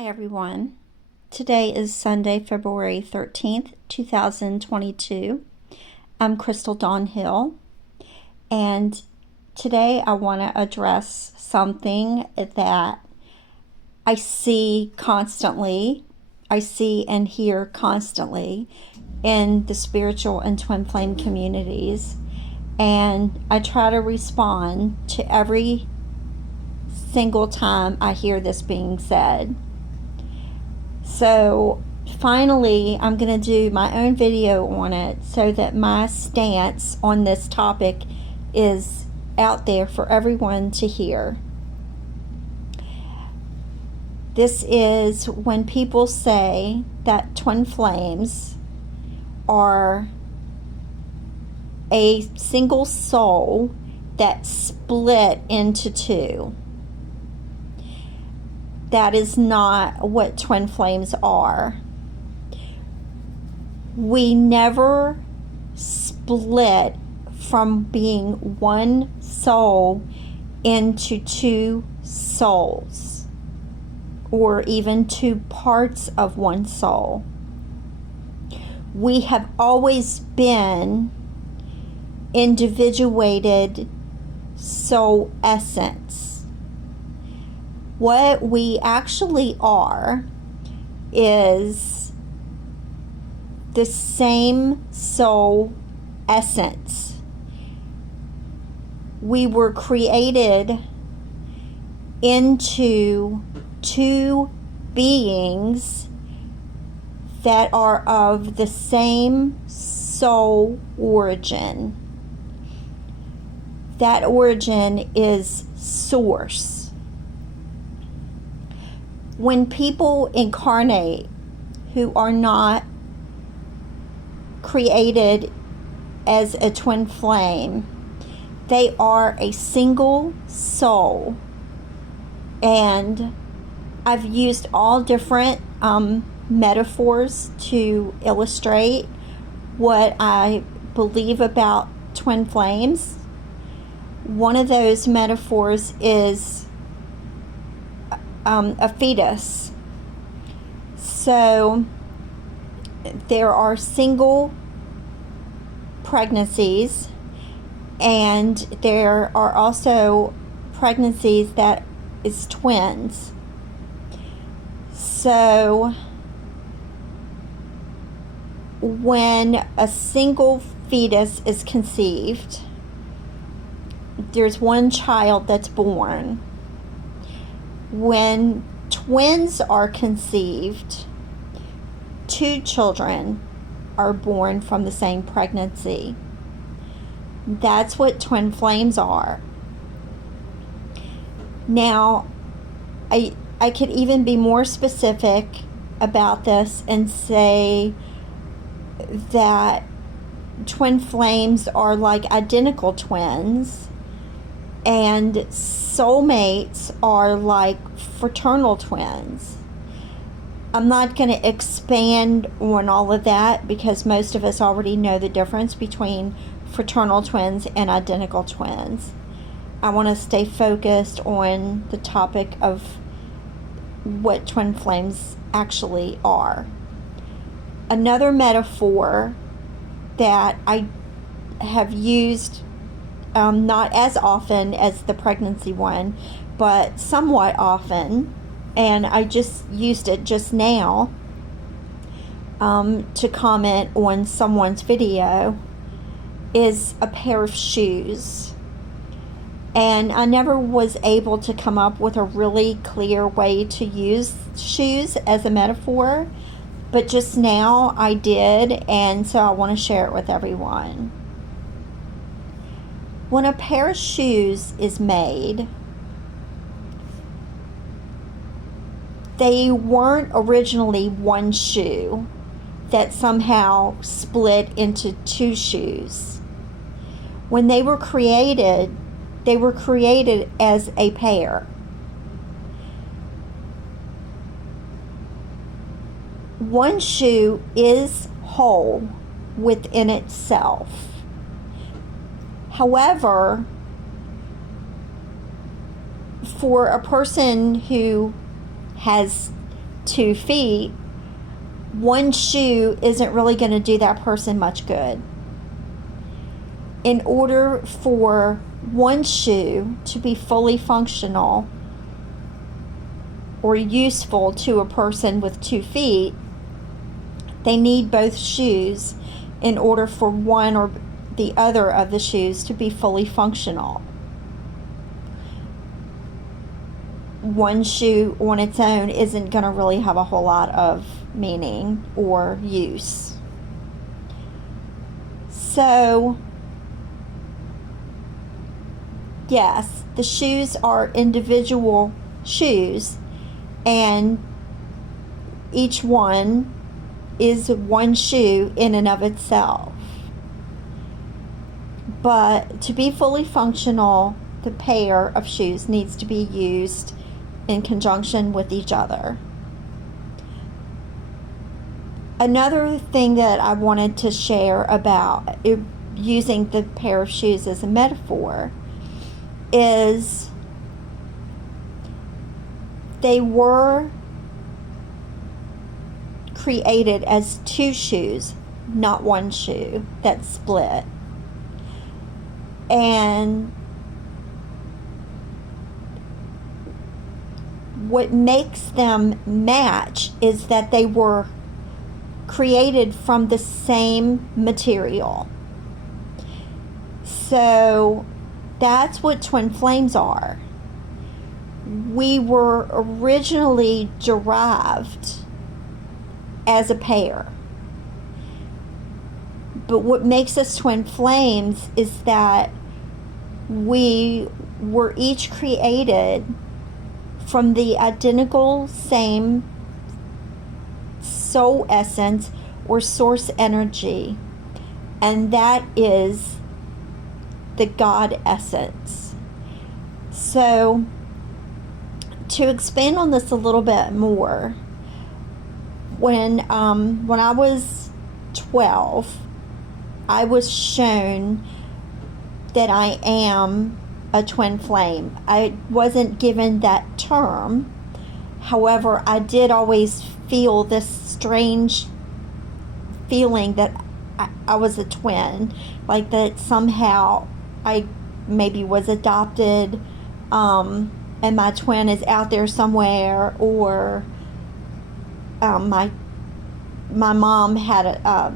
Hi everyone. Today is Sunday, February 13th, 2022. I'm Crystal Dawn Hill, and today I want to address something that I see constantly, I see and hear constantly in the spiritual and twin flame communities, and I try to respond to every single time I hear this being said. So finally, I'm going to do my own video on it so that my stance on this topic is out there for everyone to hear. This is when people say that twin flames are a single soul that split into two. That is not what twin flames are. We never split from being one soul into two souls, or even two parts of one soul. We have always been individuated soul essence. What we actually are is the same soul essence. We were created into two beings that are of the same soul origin. That origin is source. When people incarnate who are not created as a twin flame, they are a single soul. And I've used all different metaphors to illustrate what I believe about twin flames. One of those metaphors is a fetus. So there are single pregnancies, and there are also pregnancies that is twins. So when a single fetus is conceived, there's one child that's born. When twins are conceived, two children are born from the same pregnancy. That's what twin flames are. Now, I could even be more specific about this and say that twin flames are like identical twins, and soulmates are like fraternal twins. I'm not going to expand on all of that because most of us already know the difference between fraternal twins and identical twins. I want to stay focused on the topic of what twin flames actually are. Another metaphor that I have used not as often as the pregnancy one, but somewhat often, and I just used it just now to comment on someone's video, is a pair of shoes. And I never was able to come up with a really clear way to use shoes as a metaphor, but just now I did, and so I want to share it with everyone. When a pair of shoes is made, they weren't originally one shoe that somehow split into two shoes. When they were created as a pair. One shoe is whole within itself. However, for a person who has 2 feet, one shoe isn't really going to do that person much good. In order for one shoe to be fully functional or useful to a person with 2 feet, they need both shoes in order for one or the other of the shoes to be fully functional. One shoe on its own isn't going to really have a whole lot of meaning or use. So, yes, the shoes are individual shoes, and each one is one shoe in and of itself. But to be fully functional, the pair of shoes needs to be used in conjunction with each other. Another thing that I wanted to share about using the pair of shoes as a metaphor is they were created as 2 shoes, not one shoe that split. And what makes them match is that they were created from the same material. So that's what twin flames are. We were originally derived as a pair. But what makes us twin flames is that we were each created from the identical same soul essence or source energy, and that is the God essence. So, to expand on this a little bit more, when I was 12, I was shown that I am a twin flame. I wasn't given that term. However, I did always feel this strange feeling that I was a twin, like that somehow I maybe was adopted, and my twin is out there somewhere, or my mom had a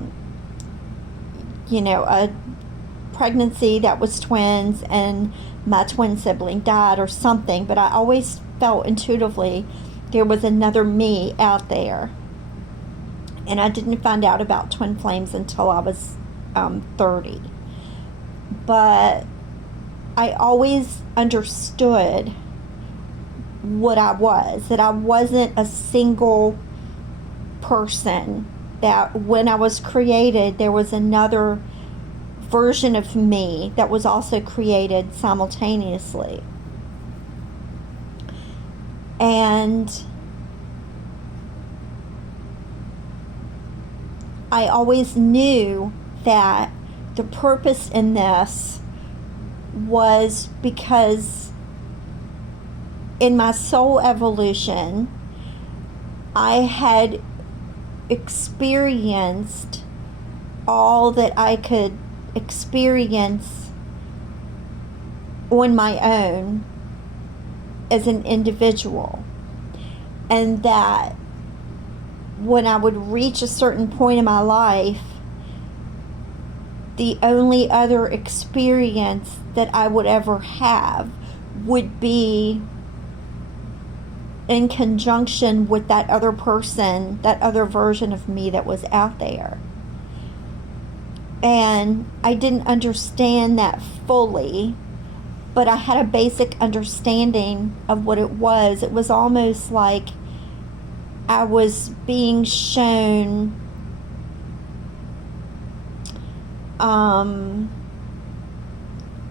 pregnancy that was twins, and my twin sibling died or something. But I always felt intuitively there was another me out there. And I didn't find out about twin flames until I was 30. But I always understood what I was, that I wasn't a single person, that when I was created, there was another version of me that was also created simultaneously. And I always knew that the purpose in this was because in my soul evolution, I had experienced all that I could experience on my own as an individual, and that when I would reach a certain point in my life, the only other experience that I would ever have would be in conjunction with that other person, that other version of me that was out there. And I didn't understand that fully, but I had a basic understanding of what it was. It was almost like I was being shown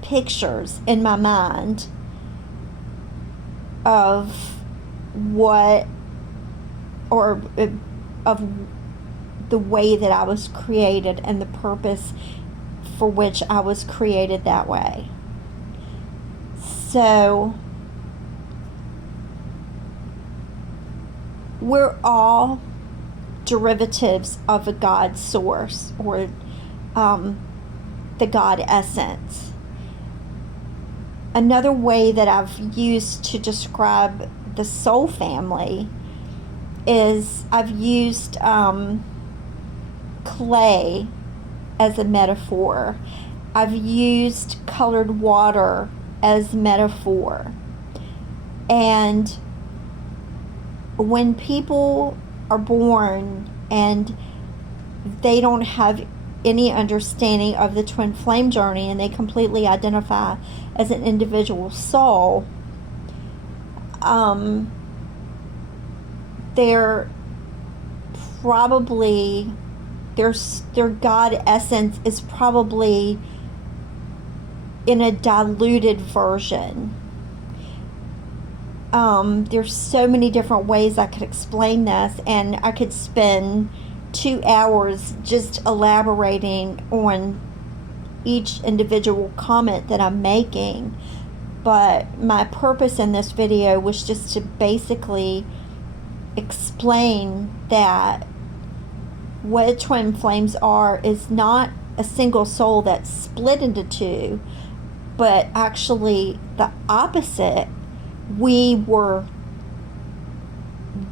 pictures in my mind of what, or of the way that I was created and the purpose for which I was created that way. So we're all derivatives of a God source, or the God essence. Another way that I've used to describe the soul family is I've used clay as a metaphor. I've used colored water as metaphor. And when people are born and they don't have any understanding of the twin flame journey, and they completely identify as an individual soul, they're probably, their God essence is probably in a diluted version. There's so many different ways I could explain this, and I could spend 2 hours just elaborating on each individual comment that I'm making. But my purpose in this video was just to basically explain that what twin flames are is not a single soul that's split into two, but actually the opposite. We were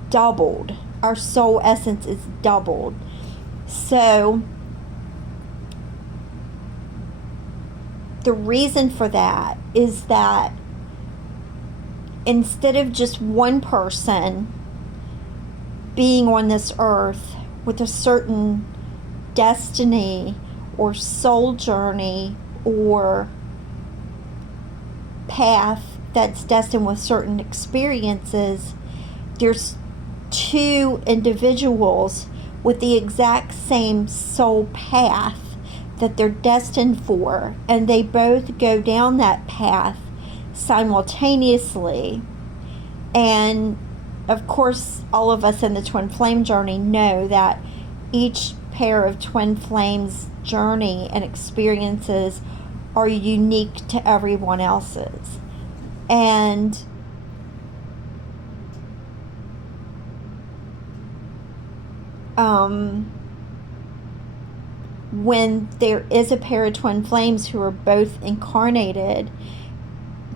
doubled. Our soul essence is doubled. So the reason for that is that instead of just one person being on this earth with a certain destiny or soul journey or path that's destined with certain experiences, there's two individuals with the exact same soul path that they're destined for, and they both go down that path simultaneously. And of course, all of us in the twin flame journey know that each pair of twin flames journey and experiences are unique to everyone else's. And when there is a pair of twin flames who are both incarnated,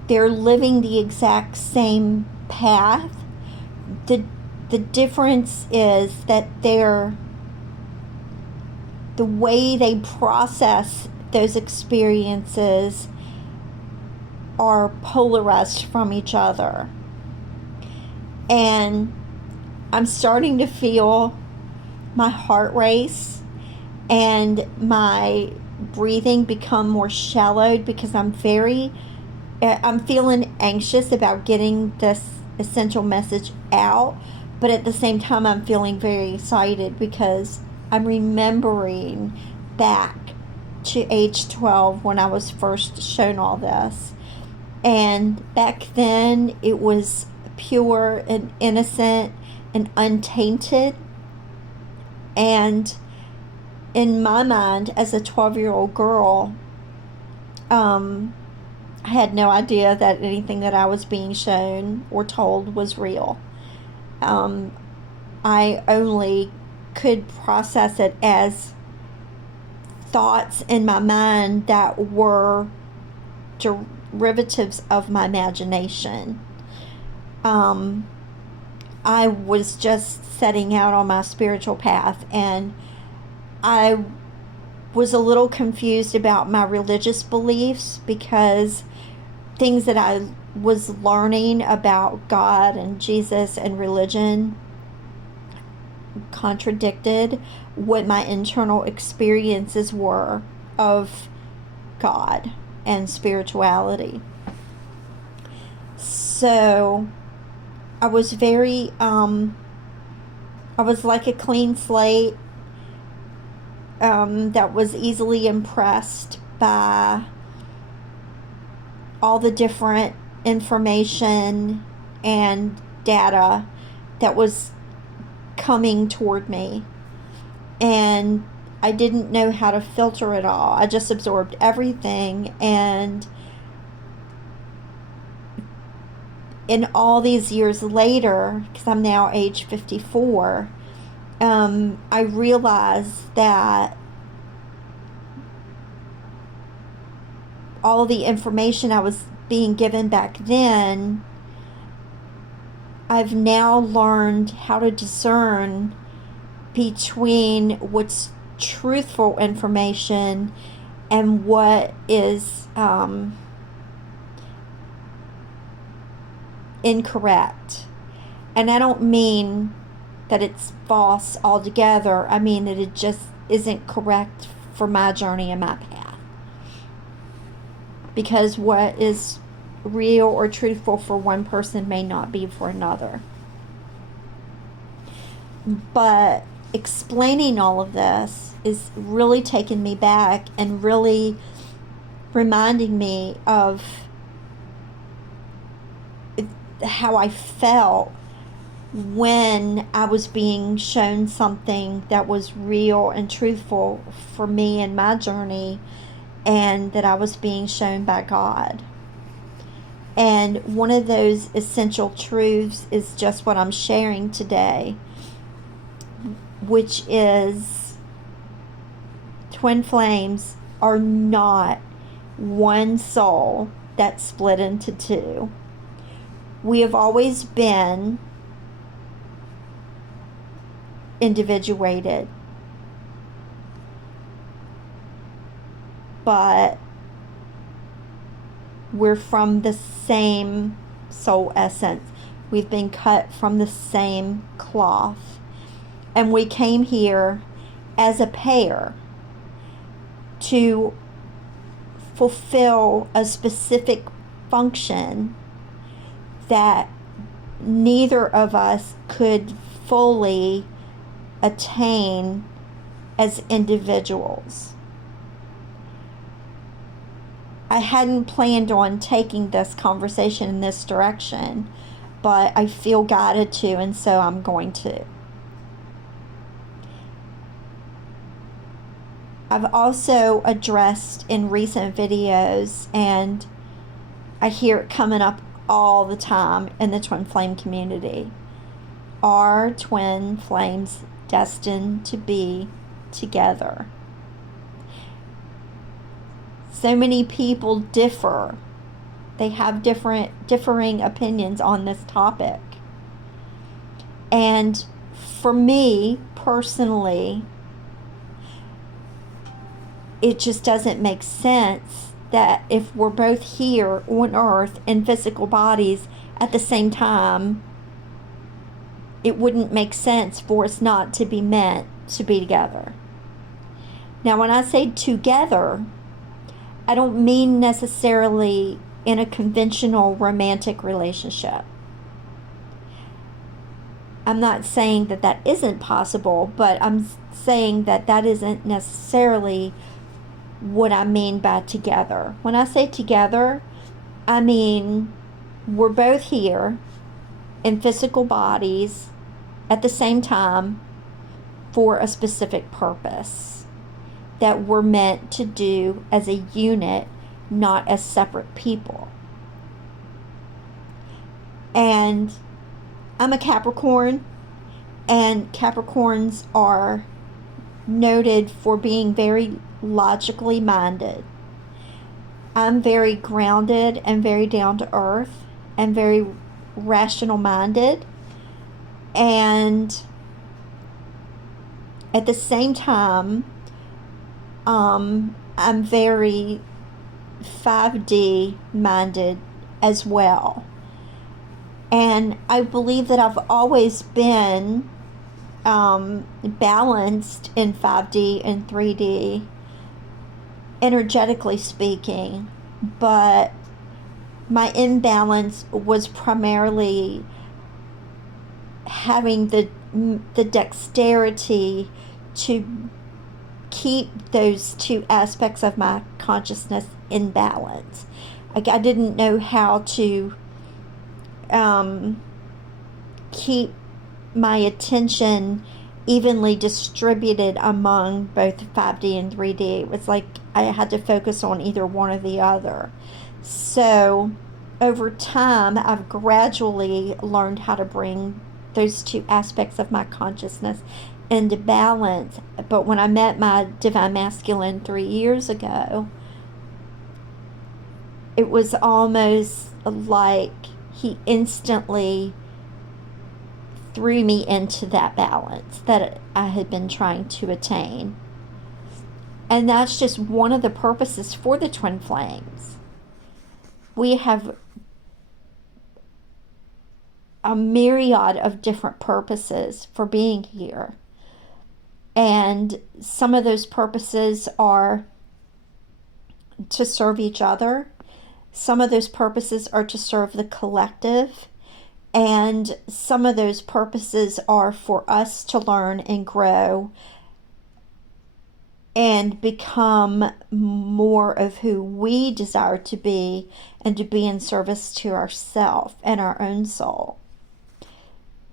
they're living the exact same path. The difference is that the way they process those experiences are polarized from each other. And I'm starting to feel my heart race and my breathing become more shallowed because I'm feeling anxious about getting this essential message out, but at the same time I'm feeling very excited because I'm remembering back to age 12 when I was first shown all this. And back then it was pure and innocent and untainted. And in my mind, as a 12-year-old girl, I had no idea that anything that I was being shown or told was real. I only could process it as thoughts in my mind that were derivatives of my imagination. I was just setting out on my spiritual path, and I was a little confused about my religious beliefs because things that I was learning about God and Jesus and religion contradicted what my internal experiences were of God and spirituality. So I was very, I was like a clean slate that was easily impressed by all the different information and data that was coming toward me. And I didn't know how to filter it all. I just absorbed everything, and in all these years later, because I'm now age 54, I realized that all the information I was being given back then, I've now learned how to discern between what's truthful information and what is incorrect. And I don't mean that it's false altogether. I mean that it just isn't correct for my journey and my path. Because what is real or truthful for one person may not be for another. But explaining all of this is really taking me back and really reminding me of how I felt when I was being shown something that was real and truthful for me and my journey, and that I was being shown by God. And one of those essential truths is just what I'm sharing today, which is twin flames are not one soul that's split into two. We have always been individuated, but we're from the same soul essence. We've been cut from the same cloth, and we came here as a pair to fulfill a specific function that neither of us could fully attain as individuals. I hadn't planned on taking this conversation in this direction, but I feel guided to, and so I'm going to. I've also addressed in recent videos, and I hear it coming up all the time in the twin flame community. Are twin flames destined to be together? So many people differ. They have differing opinions on this topic. And for me personally, it just doesn't make sense that if we're both here on earth in physical bodies at the same time, it wouldn't make sense for us not to be meant to be together. Now, when I say together, I don't mean necessarily in a conventional romantic relationship. I'm not saying that that isn't possible, but I'm saying that that isn't necessarily what I mean by together. When I say together, I mean we're both here in physical bodies at the same time for a specific purpose that we're meant to do as a unit, not as separate people. And I'm a Capricorn, and Capricorns are noted for being very logically minded. I'm very grounded and very down to earth and very rational minded, and at the same time I'm very 5D minded as well. And I believe that I've always been balanced in 5D and 3D, energetically speaking, but my imbalance was primarily having the dexterity to keep those two aspects of my consciousness in balance. Like, I didn't know how to keep my attention evenly distributed among both 5D and 3D. It was like I had to focus on either one or the other. So over time, I've gradually learned how to bring those two aspects of my consciousness into balance. But when I met my divine masculine 3 years ago, it was almost like he instantly threw me into that balance that I had been trying to attain. And that's just one of the purposes for the twin flames. We have a myriad of different purposes for being here. And some of those purposes are to serve each other. Some of those purposes are to serve the collective. And some of those purposes are for us to learn and grow and become more of who we desire to be, and to be in service to ourselves and our own soul.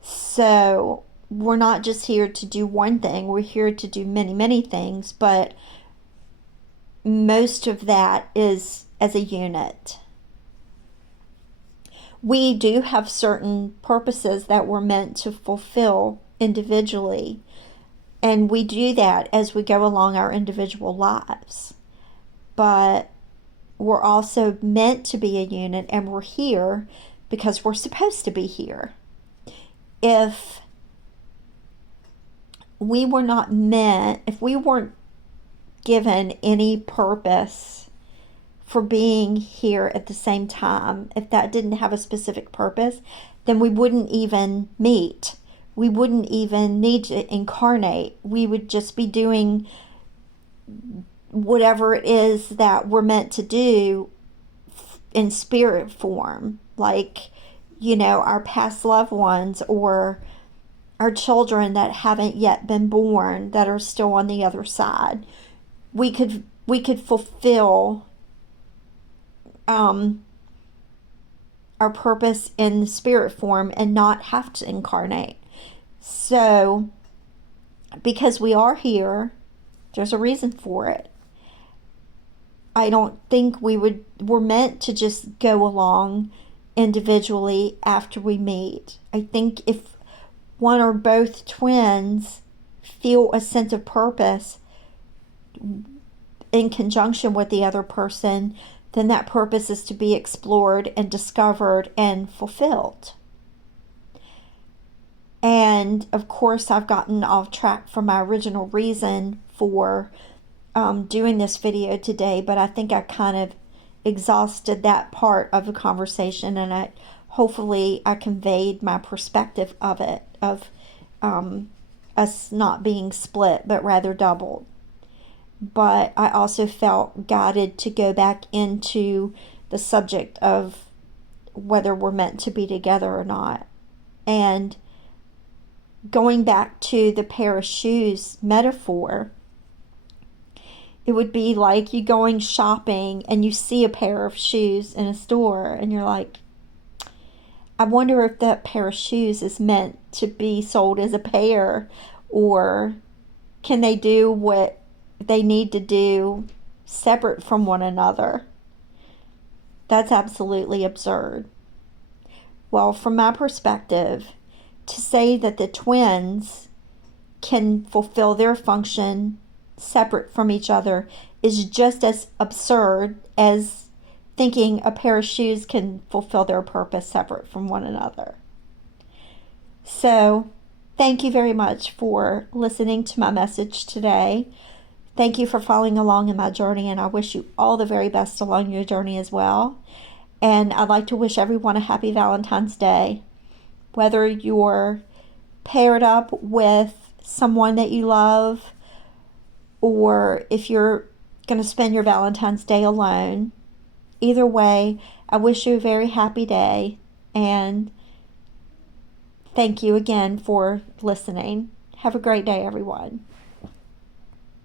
So we're not just here to do one thing, we're here to do many, many things, but most of that is as a unit. We do have certain purposes that we're meant to fulfill individually, and we do that as we go along our individual lives. But we're also meant to be a unit, and we're here because we're supposed to be here. If we were not meant, if we weren't given any purpose for being here at the same time, if that didn't have a specific purpose, then we wouldn't even meet. We wouldn't even need to incarnate. We would just be doing whatever it is that we're meant to do in spirit form, like, our past loved ones, or our children that haven't yet been born, that are still on the other side. We could fulfill our purpose in spirit form and not have to incarnate. So, because we are here, there's a reason for it. I don't think we're meant to just go along individually after we meet. I think if one or both twins feel a sense of purpose in conjunction with the other person, then that purpose is to be explored and discovered and fulfilled. And of course, I've gotten off track from my original reason for doing this video today, but I think I kind of exhausted that part of the conversation, and hopefully I conveyed my perspective of it, of us not being split, but rather doubled. But I also felt guided to go back into the subject of whether we're meant to be together or not. And going back to the pair of shoes metaphor, it would be like you going shopping and you see a pair of shoes in a store and you're like, I wonder if that pair of shoes is meant to be sold as a pair, or can they do what they need to do separate from one another? That's absolutely absurd. Well, from my perspective, to say that the twins can fulfill their function separate from each other is just as absurd as thinking a pair of shoes can fulfill their purpose separate from one another. So, thank you very much for listening to my message today. Thank you for following along in my journey, and I wish you all the very best along your journey as well. And I'd like to wish everyone a happy Valentine's Day. Whether you're paired up with someone that you love, or if you're going to spend your Valentine's Day alone, either way, I wish you a very happy day, and thank you again for listening. Have a great day, everyone.